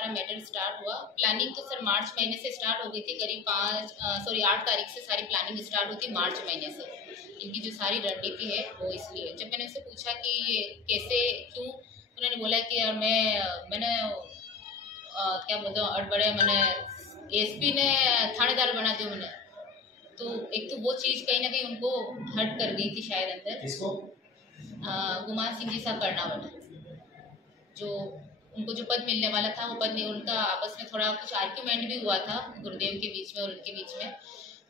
सारा matter start हुआ। Planning तो सर मार्च महीने से स्टार्ट हो गई थी, करीब 8 तारीख से सारी प्लानिंग स्टार्ट हुई थी, मार्च महीने से। इनकी जो सारी रणनीति है वो इसलिए, जब मैंने उनसे पूछा कि ये कैसे क्यों, उन्होंने बोला कि यार मैंने क्या बोलते हैं अड़बड़े, मैंने एसपी ने थानेदार बना दिया मैंने। तो एक तो वो चीज़ कहीं ना कहीं उनको हर्ट कर गई थी शायद अंदर। किसको? गुमान सिंह जी साहब कर्नावट, जो उनको जो पद मिलने वाला था वो पद नहीं, उनका आपस में थोड़ा कुछ आर्ग्यूमेंट भी हुआ था गुरुदेव के बीच में और उनके बीच में।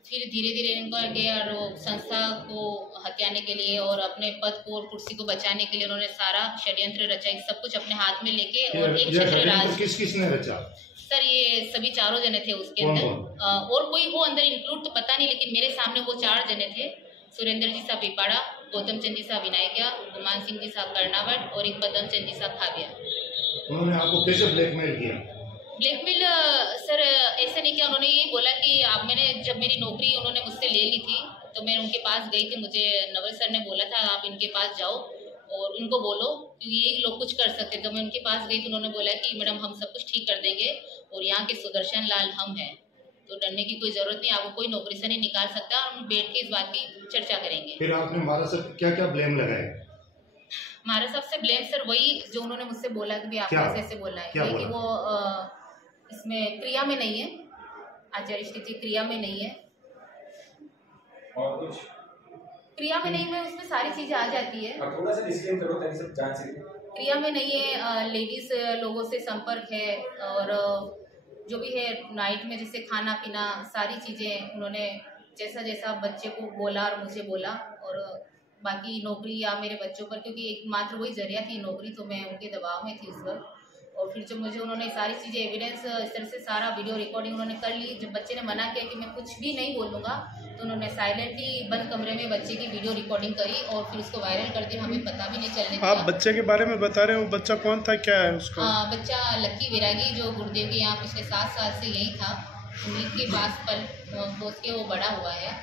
फिर धीरे धीरे इनको यार संस्था को हथियाने के लिए और अपने पद को और कुर्सी को बचाने के लिए उन्होंने सारा षड्यंत्र रचा, सब कुछ अपने हाथ में लेके। और एक क्षेत्र राज किसने रचा? सर ये सभी 4 जने थे उसके अंदर, और कोई हो अंदर इंक्लूड तो पता नहीं, लेकिन मेरे सामने वो 4 जने थे। सुरेंद्र जी साहब पिपाड़ा, गौतम चंद जी साहब विनायकिया, गुमान सिंह जी साहब कर्नावट और एक पदम चंद जी साहब खाबिया। उन्होंने आपको कैसे ब्लैकमेल किया? ब्लैकमेल सर ऐसे नहीं किया, उन्होंने ये बोला कि आप, मैंने जब मेरी नौकरी उन्होंने मुझसे ले ली थी तो मैं उनके पास गई थी, मुझे नवल सर ने बोला था आप इनके पास जाओ और इनको बोलो कि ये लोग कुछ कर सकते। तो मैं उनके पास गई तो उन्होंने बोला कि मैडम हम सब कुछ ठीक कर देंगे और यहाँ के सुदर्शन लाल हम हैं, तो डरने की कोई जरूरत नहीं, आपको कोई नौकरी से नहीं निकाल सकता, हम बैठ के इस बात की चर्चा करेंगे। फिर आपने महाराज साहब क्या क्या ब्लेम लगाए? महाराज साहब से ब्लेम सर वही जो उन्होंने मुझसे बोला कि आप ऐसे बोला है, क्योंकि वो इसमें क्रिया में नहीं है, आचार्य श्री जी क्रिया में नहीं है। और कुछ क्रिया में नहीं है, उसमें सारी चीजें आ जाती है। थोड़ा सा डिस्क्लेम करो ताकि सब जान सके। क्रिया में नहीं है, लेडीज लोगों से संपर्क है और जो भी है नाइट में जैसे खाना पीना सारी चीजें उन्होंने जैसा जैसा बच्चे को बोला और मुझे बोला, और बाकी नौकरी या मेरे बच्चों पर, क्योंकि एकमात्र वही जरिया थी नौकरी, तो मैं उनके दबाव में थी उस वक्त। और फिर जब मुझे उन्होंने सारी चीज़ें एविडेंस इस तरह से सारा वीडियो रिकॉर्डिंग उन्होंने कर ली, जब बच्चे ने मना किया कि मैं कुछ भी नहीं बोलूँगा तो उन्होंने साइलेंटली बंद कमरे में बच्चे की वीडियो रिकॉर्डिंग करी और फिर उसको वायरल कर दिया, हमें पता भी नहीं चलने दिया। आप बच्चे के बारे में बता रहे हो, बच्चा कौन था, क्या है उसका? बच्चा लक्की वैरागी, जो गुरुदेव के यहाँ पिछले 7 साल से यही था, उन्हीं के पास पल पोस के वो बड़ा हुआ है,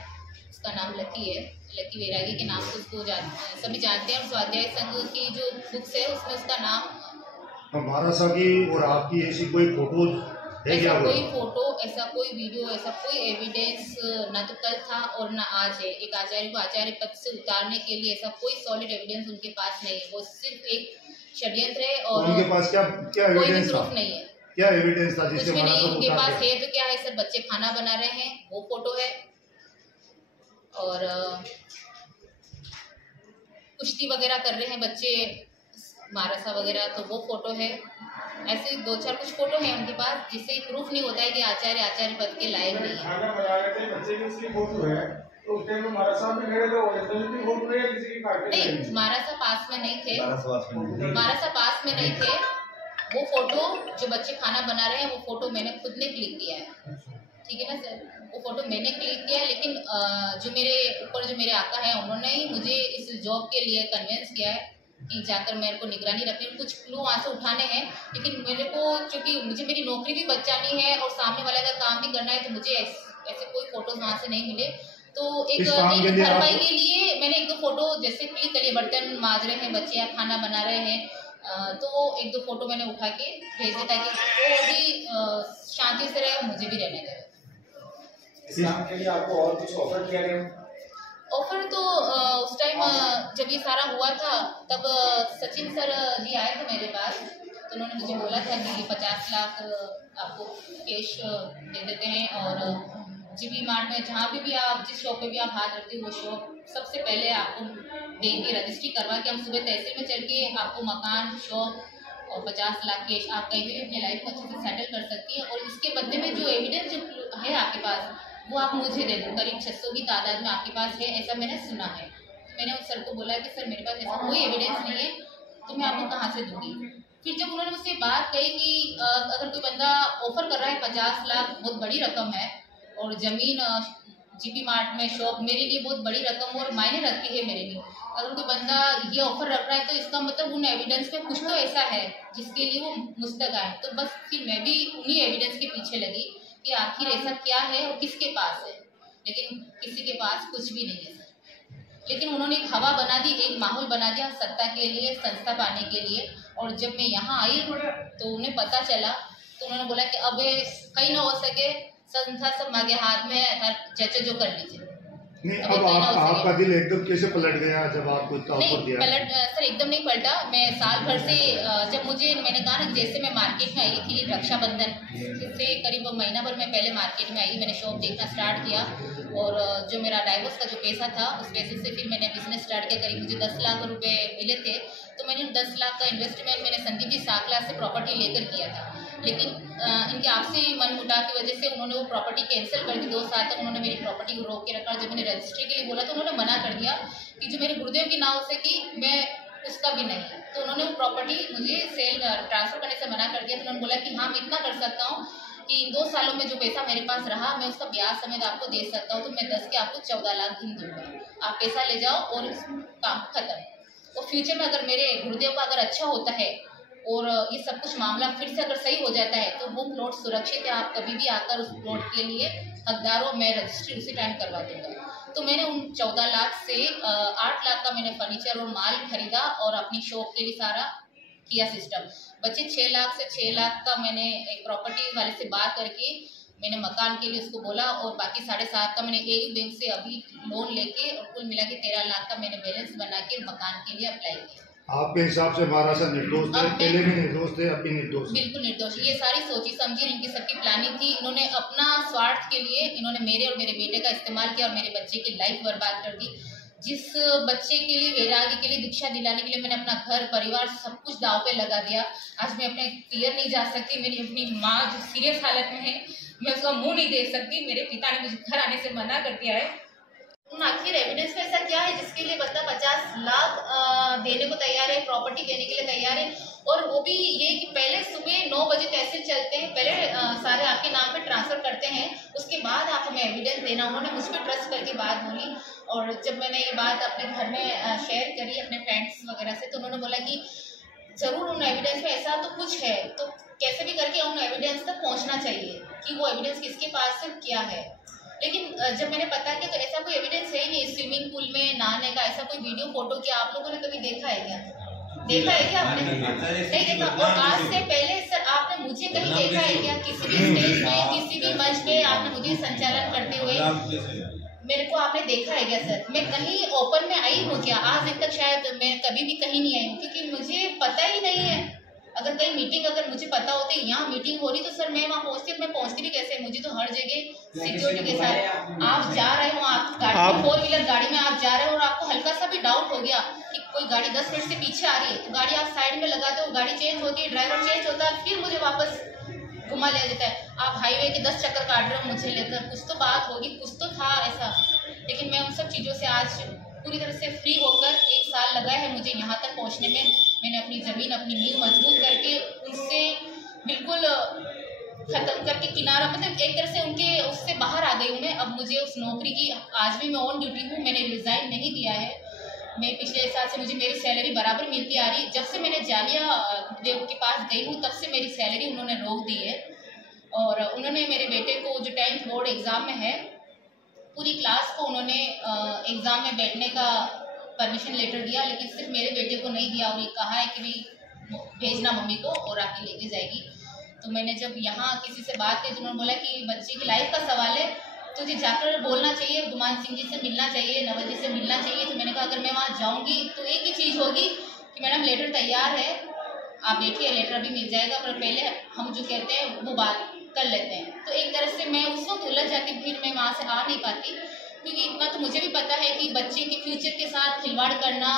उसका नाम लक्की है। लक्की वैरागी के नाम से उसको सभी जानते हैं, और स्वाध्याय संघ की जो बुक्स है उसमें उसका नाम। महाराज साहब की और आपकी ऐसी कोई फोटो है क्या? कोई फोटो, ऐसा कोई वीडियो, ऐसा कोई एविडेंस ना तो कल था और ना आज है। एक आचार्य को आचार्य पद से उतारने के लिए ऐसा कोई सॉलिड एविडेंस उनके पास नहीं है, वो सिर्फ एक षड्यंत्र है और उनके पास क्या कोई भी प्रूफ नहीं है। क्या एविडेंस था जिससे कुछ नहीं उनके पास है? तो क्या है सर, बच्चे खाना बना रहे हैं वो फोटो है, और कुश्ती वगैरह कर रहे हैं बच्चे मारसा वगैरह, तो वो फोटो है। ऐसे 2-4 कुछ फोटो है उनके पास, जिससे प्रूफ नहीं होता है कि आचार्य पद के लायक नहीं है। खाना बना रहे थे बच्चे की उसकी फोटो है, तो उस टाइम में मारसा में खड़े थे, ओरिजिनल की फोटो है या किसी की काट के? नहीं, मारसा पास में नहीं थे, मारसा पास में नहीं थे। वो फोटो जो बच्चे खाना बना रहे हैं वो फोटो मैंने खुद ने क्लिक किया है, ठीक है ना सर, वो फोटो मैंने क्लिक किया है। लेकिन जो मेरे ऊपर जो मेरे आका है उन्होंने ही मुझे इस जॉब के लिए कन्विंस किया है कि जाकर मेरे को निगरानी रखनी, कुछ क्लू वहाँ से उठाने हैं। लेकिन मेरे को, चूंकि मुझे मेरी नौकरी भी बचानी है और सामने वाले का काम भी करना है, तो मुझे ऐसे कोई फोटोज वहाँ से नहीं मिले। तो एक भरपाई के लिए मैंने 1-2 फोटो जैसे क्लिक कर लिए, बर्तन माज रहे हैं बच्चे या खाना बना रहे हैं, तो 1-2 फोटो मैंने उठा के भेज दिया ताकि वो भी शांति से रहे, मुझे भी रहने दें। इस काम के लिए आपको और कुछ ऑफर किया गया? ऑफर तो उस टाइम जब ये सारा हुआ था तब सचिन सर जी आए थे मेरे पास, तो उन्होंने मुझे बोला था कि 50 लाख आपको कैश दे देते हैं, और जीबी मार्ट में जहाँ पे भी आप, जिस शॉप पे भी आप हाथ रखते हो वो शॉप सबसे पहले आपको देंगे, रजिस्ट्री करवा के हम सुबह तहसील में चल के आपको मकान, शॉप और 50 लाख कैश, आप कहीं भी अपनी लाइफ को अच्छे से सेटल कर सकती हैं। और इसके बदले में जो एविडेंस जो है आपके पास वो आप मुझे दे दो, करीब 600 की तादाद में आपके पास है, ऐसा मैंने सुना है। मैंने उस सर को बोला कि सर मेरे पास ऐसा कोई एविडेंस नहीं है, तो मैं आपको कहाँ से दूंगी। फिर जब उन्होंने मुझसे बात कही कि अगर कोई बंदा ऑफर कर रहा है 50 लाख, बहुत बड़ी रकम है, और ज़मीन जीपी मार्ट में शॉप मेरे लिए बहुत बड़ी रकम और मायने रखती है मेरे लिए, अगर कोई बंदा ये ऑफर रख रहा है तो इसका मतलब उन एविडेंस में कुछ तो ऐसा है जिसके लिए वो मुस्तक आए। तो बस फिर मैं भी उन्हीं एविडेंस के पीछे लगी कि आखिर ऐसा क्या है और किसके पास है, लेकिन किसी के पास कुछ भी नहीं है सर। लेकिन उन्होंने एक हवा बना दी, एक माहौल बना दिया सत्ता के लिए, संस्था पाने के लिए। और जब मैं यहाँ आई तो उन्हें पता चला तो उन्होंने बोला कि अब कहीं ना हो सके संसार सब मांगे हाथ में, हर जैसे जो कर लीजिए। नहीं, अब आपका दिल एकदम कैसे पलट गया जब आपको इतना ऑफर दिया? पलट सर एकदम नहीं पलटा। मैं साल भर से जब मैंने कहा ना, जैसे मैं मार्केट में आई थी रक्षाबंधन से करीब महीना भर मैं पहले मार्केट में आई, मैंने शॉप देखना स्टार्ट किया और जो मेरा डाइवोर्स का जो पैसा था उस पैसे से फिर मैंने बिजनेस स्टार्ट किया। करीब मुझे 10 लाख रुपए मिले थे, तो मैंने 10 लाख का इन्वेस्टमेंट मैंने संदीप जी साकला से प्रॉपर्टी लेकर किया था, लेकिन इनके आपसी मनमुटाव की वजह से उन्होंने वो प्रॉपर्टी कैंसिल कर दी। 2 साल तक उन्होंने मेरी प्रॉपर्टी को रोक के रखा। जब मैंने रजिस्ट्री के लिए बोला तो उन्होंने मना कर दिया कि जो मेरे गुरुदेव की नाव से की मैं उसका भी नहीं, तो उन्होंने वो प्रॉपर्टी मुझे सेल ट्रांसफर करने से मना कर दिया। तो उन्होंने बोला कि हाँ मैं इतना कर सकता हूँ कि इन 2 सालों में जो पैसा मेरे पास रहा मैं उसका ब्याज समेत आपको दे सकता हूँ, तो मैं 10 के आपको 14 लाख गिन दूंगा, आप पैसा ले जाओ और काम खत्म। और फ्यूचर में अगर मेरे गुरुदेव का अगर अच्छा होता है और ये सब कुछ मामला फिर से अगर सही हो जाता है तो वो प्लॉट सुरक्षित है, आप कभी भी आकर उस प्लॉट के लिए हकदार हो, मैं रजिस्ट्री उसी टाइम करवा दूंगा। तो मैंने उन 14 लाख से 8 लाख का मैंने फर्नीचर और माल खरीदा और अपनी शॉप के लिए सारा किया सिस्टम। बचे 6 लाख से 6 लाख का मैंने एक प्रॉपर्टी वाले से बात करके मैंने मकान के लिए उसको बोला और बाकी 7.5 का मैंने AU बैंक से अभी लोन लेके और कुल मिला के 13 लाख का मैंने बैलेंस बना के मकान के लिए अप्लाई किया। आपके हिसाब से महाराजा निर्दोष थे? पहले भी निर्दोष थे, अब भी निर्दोष? बिल्कुल निर्दोष। ये सारी सोची समझी इनकी सबकी प्लानिंग थी। इन्होंने अपना स्वार्थ के लिए इन्होंने मेरे और मेरे बेटे का इस्तेमाल किया और मेरे बच्चे की लाइफ बर्बाद कर दी। जिस बच्चे के लिए वैराग्य के लिए दीक्षा दिलाने के लिए मैंने अपना घर परिवार सब कुछ दाव पे लगा दिया, आज मैं अपने पियर नहीं जा सकती। मेरी अपनी माँ जो सीरियस हालत में है मैं उसका मुंह नहीं देख सकती। मेरे पिता ने मुझे घर आने से मना कर दिया है। आखिर एविडेंस में ऐसा क्या है जिसके लिए बंदा 50 लाख देने को तैयार है, प्रॉपर्टी देने के लिए तैयार है, और वो भी ये कि पहले सुबह 9 बजे तहसील चलते हैं, पहले सारे आपके नाम पे ट्रांसफर करते हैं, उसके बाद आप हमें एविडेंस देना। उन्होंने मुझ पर ट्रस्ट करके बात बोली और जब मैंने ये बात अपने घर में शेयर करी अपने फ्रेंड्स वगैरह से तो उन्होंने बोला कि जरूर उन एविडेंस में ऐसा तो कुछ है, तो कैसे भी करके उन एविडेंस तक पहुँचना चाहिए कि वो एविडेंस किसके पास क्या है। लेकिन जब मैंने पता किया तो ऐसा कोई एविडेंस है ही नहीं। स्विमिंग पूल में नहाने का ऐसा कोई वीडियो फोटो क्या आप लोगों ने कभी देखा है क्या? देखा है क्या आपने? नहीं देखा। और आज से पहले सर आपने मुझे कहीं देखा है क्या? किसी भी स्टेज में किसी भी मंच पे आपने मुझे संचालन करते हुए मेरे को आपने देखा है क्या सर? मैं कहीं ओपन में आई हूँ क्या? आज तक शायद मैं कभी भी कहीं नहीं आई हूँ क्योंकि मुझे पता ही नहीं है। अगर कहीं मीटिंग अगर मुझे पता होती यहाँ मीटिंग हो रही तो सर मैं वहाँ पहुँचती, मैं पहुँचती भी कैसे? मुझे तो हर जगह सिक्योरिटी के साथ आप जा रहे हो, आप गाड़ी 4 व्हीलर गाड़ी में आप जा रहे हो और आपको हल्का सा भी डाउट हो गया कि कोई गाड़ी 10 मिनट से पीछे आ रही है तो गाड़ी आप साइड में लगाते हो, गाड़ी चेंज होती है, ड्राइवर चेंज होता है, फिर मुझे वापस घुमा लिया जाता है। आप हाईवे के 10 चक्कर काट रहे हो मुझे लेकर, कुछ तो बात होगी, कुछ तो था ऐसा। लेकिन मैं उन सब चीज़ों से आज पूरी तरह से फ्री होकर 1 साल लगा है मुझे यहाँ तक पहुँचने में। मैंने अपनी ज़मीन अपनी नींव मजबूत करके उनसे बिल्कुल ख़त्म करके किनारा मतलब एक तरह से उनके उससे बाहर आ गई हूँ मैं। अब मुझे उस नौकरी की आज भी मैं ऑन ड्यूटी हूँ, मैंने रिज़ाइन नहीं दिया है। मैं पिछले साल से मुझे मेरी सैलरी बराबर मिलती आ रही। जब से मैंने जालिया देव के पास गई हूँ तब से मेरी सैलरी उन्होंने रोक दी है। और उन्होंने मेरे बेटे को जो 10th बोर्ड एग्ज़ाम में है पूरी क्लास को उन्होंने एग्ज़ाम में बैठने का परमिशन लेटर दिया, लेकिन सिर्फ मेरे बेटे को नहीं दिया और ये कहा है कि भाई भेजना मम्मी को और आके लेके जाएगी। तो मैंने जब यहाँ किसी से बात की तो उन्होंने बोला कि बच्चे की लाइफ का सवाल है, तुझे जाकर बोलना चाहिए, गुमान सिंह जी से मिलना चाहिए, नवल जी से मिलना चाहिए। तो मैंने कहा अगर मैं वहाँ जाऊँगी तो एक ही चीज़ होगी कि मैडम लेटर तैयार है, आप बैठिए, लेटर अभी मिल जाएगा, पर पहले हम जो कहते हैं वो बात कर लेते हैं। तो एक तरह से मैं उस वक्त उलझ जाती, फिर मैं वहाँ से आ नहीं पाती क्योंकि इतना तो मुझे भी पता है कि बच्चे के फ्यूचर के साथ खिलवाड़ करना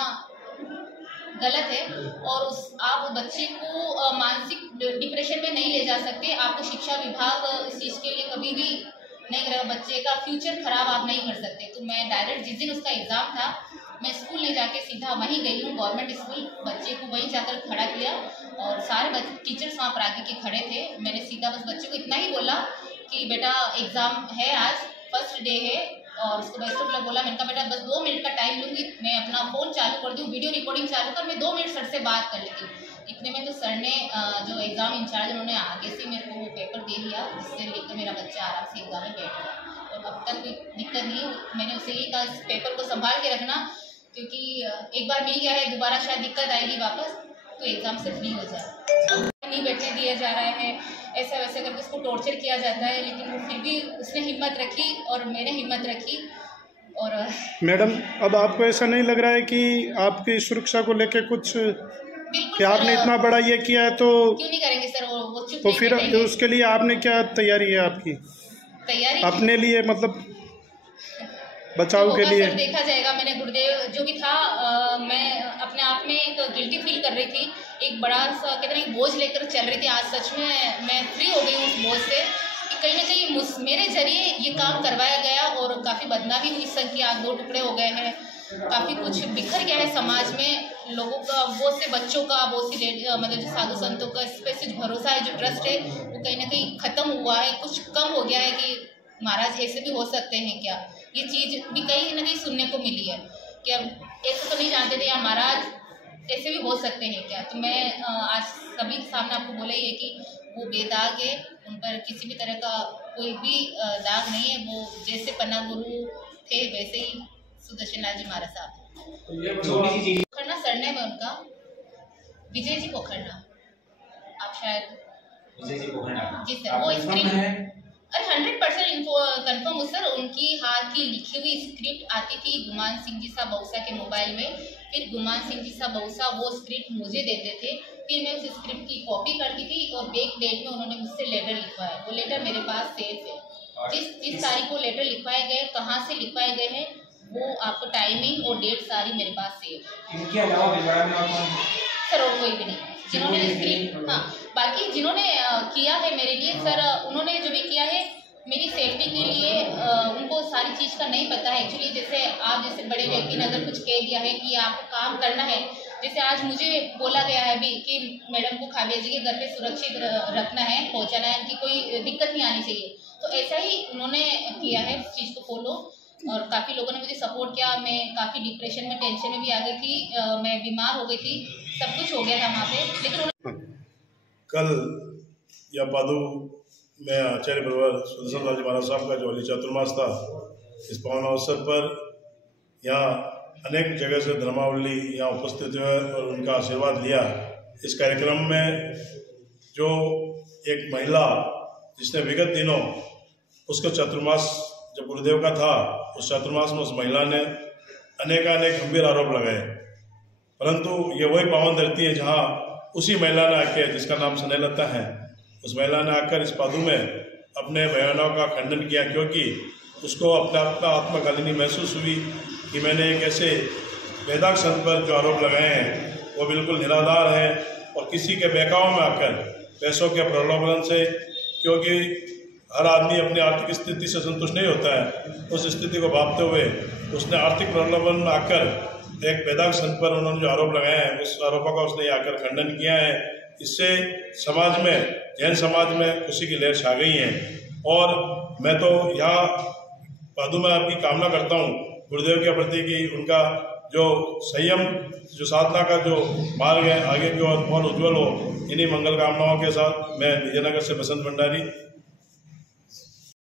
गलत है और आप बच्चे को मानसिक डिप्रेशन में नहीं ले जा सकते। आपको शिक्षा विभाग इस चीज़ के लिए कभी भी नहीं करेगा, बच्चे का फ्यूचर खराब आप नहीं कर सकते। तो मैं डायरेक्ट जिस दिन उसका एग्ज़ाम था मैं स्कूल नहीं जाके सीधा वहीं गई हूँ, गवर्नमेंट स्कूल, बच्चे को वहीं जाकर खड़ा किया और सारे टीचर्स वहाँ पर आगे के खड़े थे। मैंने सीधा बस बच्चे को इतना ही बोला कि बेटा एग्ज़ाम है, आज फर्स्ट डे है, और उसको बेस्ट ऑफ लक बोला। मैंने कहा बेटा बस 2 मिनट का टाइम लूँगी, मैं अपना फ़ोन चालू कर दूँ, वीडियो रिकॉर्डिंग चालू कर, मैं 2 मिनट सर से बात कर लेती हूँ। इतने में तो सर ने जो एग्ज़ाम इंचार्ज उन्होंने आगे से मेरे को वो पेपर दे दिया जिससे लेकर मेरा बच्चा आराम से एग्ज़ाम में बैठ गया और अब तक कोई दिक्कत नहीं। मैंने उसे यही कहा इस पेपर को संभाल के रखना क्योंकि एक बार मिल गया है, दोबारा शायद दिक्कत आएगी वापस, तो एग्ज़ाम से फ्री हो जाए। नहीं बैठने दिया जा रहा है, ऐसा ऐसा करके उसको टॉर्चर किया जाता है, लेकिन वो फिर भी उसने हिम्मत रखी और मैंने हिम्मत रखी। और मैडम, अब आपको ऐसा नहीं लग रहा है कि आपकी सुरक्षा को लेके कुछ कि आपने इतना बड़ा ये किया है तो क्यों नहीं करेंगे सर, वो चुप तो नहीं फिर बैठेंगे। उसके लिए आपने क्या तैयारी है आपकी तैयारी अपने लिए, मतलब बचाव के होगा लिए? सर, देखा जाएगा। मैंने गुरुदेव जो भी था मैं अपने आप में एक गिल्टी फील कर रही थी, एक बड़ा सा कहते हैं बोझ लेकर चल रही थी। आज सच में मैं फ्री हो गई हूँ उस बोझ से कि कहीं ना कहीं मेरे जरिए ये काम करवाया गया और काफ़ी बदनामी हुई। संघ की आज 2 टुकड़े हो गए हैं, काफ़ी कुछ बिखर गया है समाज में। लोगों का बहुत से बच्चों का, बहुत सी मतलब जो साधु संतों का इस पर जो भरोसा है, जो ट्रस्ट है, वो कहीं ना कहीं ख़त्म हुआ है। कुछ कम हो गया है कि महाराज ऐसे भी हो सकते हैं क्या, ये चीज़ भी कहीं ना कहीं सुनने को मिली है कि अब ऐसे तो नहीं जानते थे या महाराज ऐसे भी हो सकते हैं क्या। तो मैं आज सभी के सामने आपको बोला ही है कि वो बेदाग है, उन पर किसी भी तरह का कोई भी दाग नहीं है। वो जैसे पन्ना गुरु थे वैसे ही सुदर्शन लाल जी महाराज साहब। पोखरना सरनेम है उनका, विजय जी पोखरना। आप शायद विजय जी पोखरना जी सर, वो स्क्रिप्ट अरे 100% कन्फर्म हूँ सर। उनकी हाथ की लिखी हुई स्क्रिप्ट आती थी गुमान सिंह जी साहब बउसा के मोबाइल में, फिर गुमान सिंह जी साहब बउसा वो स्क्रिप्ट मुझे देते थे, फिर मैं उस स्क्रिप्ट की कॉपी करती थी और बैक डेट में उन्होंने मुझसे लेटर लिखवाया। वो लेटर मेरे पास सेफ है। जिस तारीख को लेटर लिखवाए गए, कहाँ से लिखवाए गए हैं, वो आपको टाइमिंग और डेट सारी मेरे पास सेफ है। इनके अलावा सर और कोई भी नहीं जिन्होंने स्क्रिप्ट, हाँ बाकी जिन्होंने किया है मेरे लिए सर, उन्होंने जो भी किया है मेरी सेफ्टी के लिए, उनको सारी चीज़ का नहीं पता है एक्चुअली। जैसे आप जैसे बड़े व्यक्ति ने अगर कुछ कह दिया है कि आपको काम करना है, जैसे आज मुझे बोला गया है भी कि मैडम को खाविया जी के घर पे सुरक्षित रखना है, पहुंचाना है, कि कोई दिक्कत नहीं आनी चाहिए, तो ऐसा ही उन्होंने किया है उस चीज़ को फॉलो। और काफ़ी लोगों ने मुझे सपोर्ट किया। मैं काफ़ी डिप्रेशन में, टेंशन में भी आ गई थी, मैं बीमार हो गई थी, सब कुछ हो गया था वहाँ पे, लेकिन कल या पादू में आचार्य परिवार सुदर्शन लाल जी महाराज साहब का जो अली चातुर्मास था, इस पावन अवसर पर यहाँ अनेक जगह से धर्मावली यहाँ उपस्थित हुए और उनका आशीर्वाद लिया। इस कार्यक्रम में जो एक महिला जिसने विगत दिनों उसका चातुर्मास जब गुरुदेव का था, उस चातुर्मास में उस महिला ने अनेकानेक गंभीर आरोप लगाए, परंतु ये वही पावन धरती है जहाँ उसी महिला ने आकर, जिसका नाम स्नेहलता है, उस महिला ने आकर इस पादू में अपने बयानों का खंडन किया, क्योंकि उसको अपना आत्मकालीनी महसूस हुई कि मैंने एक ऐसे वेदांत संत पर जो आरोप लगाए हैं वो बिल्कुल निराधार है और किसी के बहकाव में आकर पैसों के प्रलोभन से, क्योंकि हर आदमी अपनी आर्थिक स्थिति से संतुष्ट नहीं होता है, उस स्थिति को भांपते हुए उसने आर्थिक प्रलोभन में आकर एक वेदांत संत पर उन्होंने जो आरोप लगाए हैं, उस आरोपों का उसने आकर खंडन किया है। इससे समाज में, जैन समाज में खुशी की लहर छा गई है। और मैं तो यहाँ पादू में आपकी कामना करता हूँ गुरुदेव के प्रति कि उनका जो संयम, जो साधना का जो मार्ग है आगे की ओर बहुत उज्जवल हो। इन्हीं मंगल कामनाओं के साथ मैं विजयनगर से बसंत भंडारी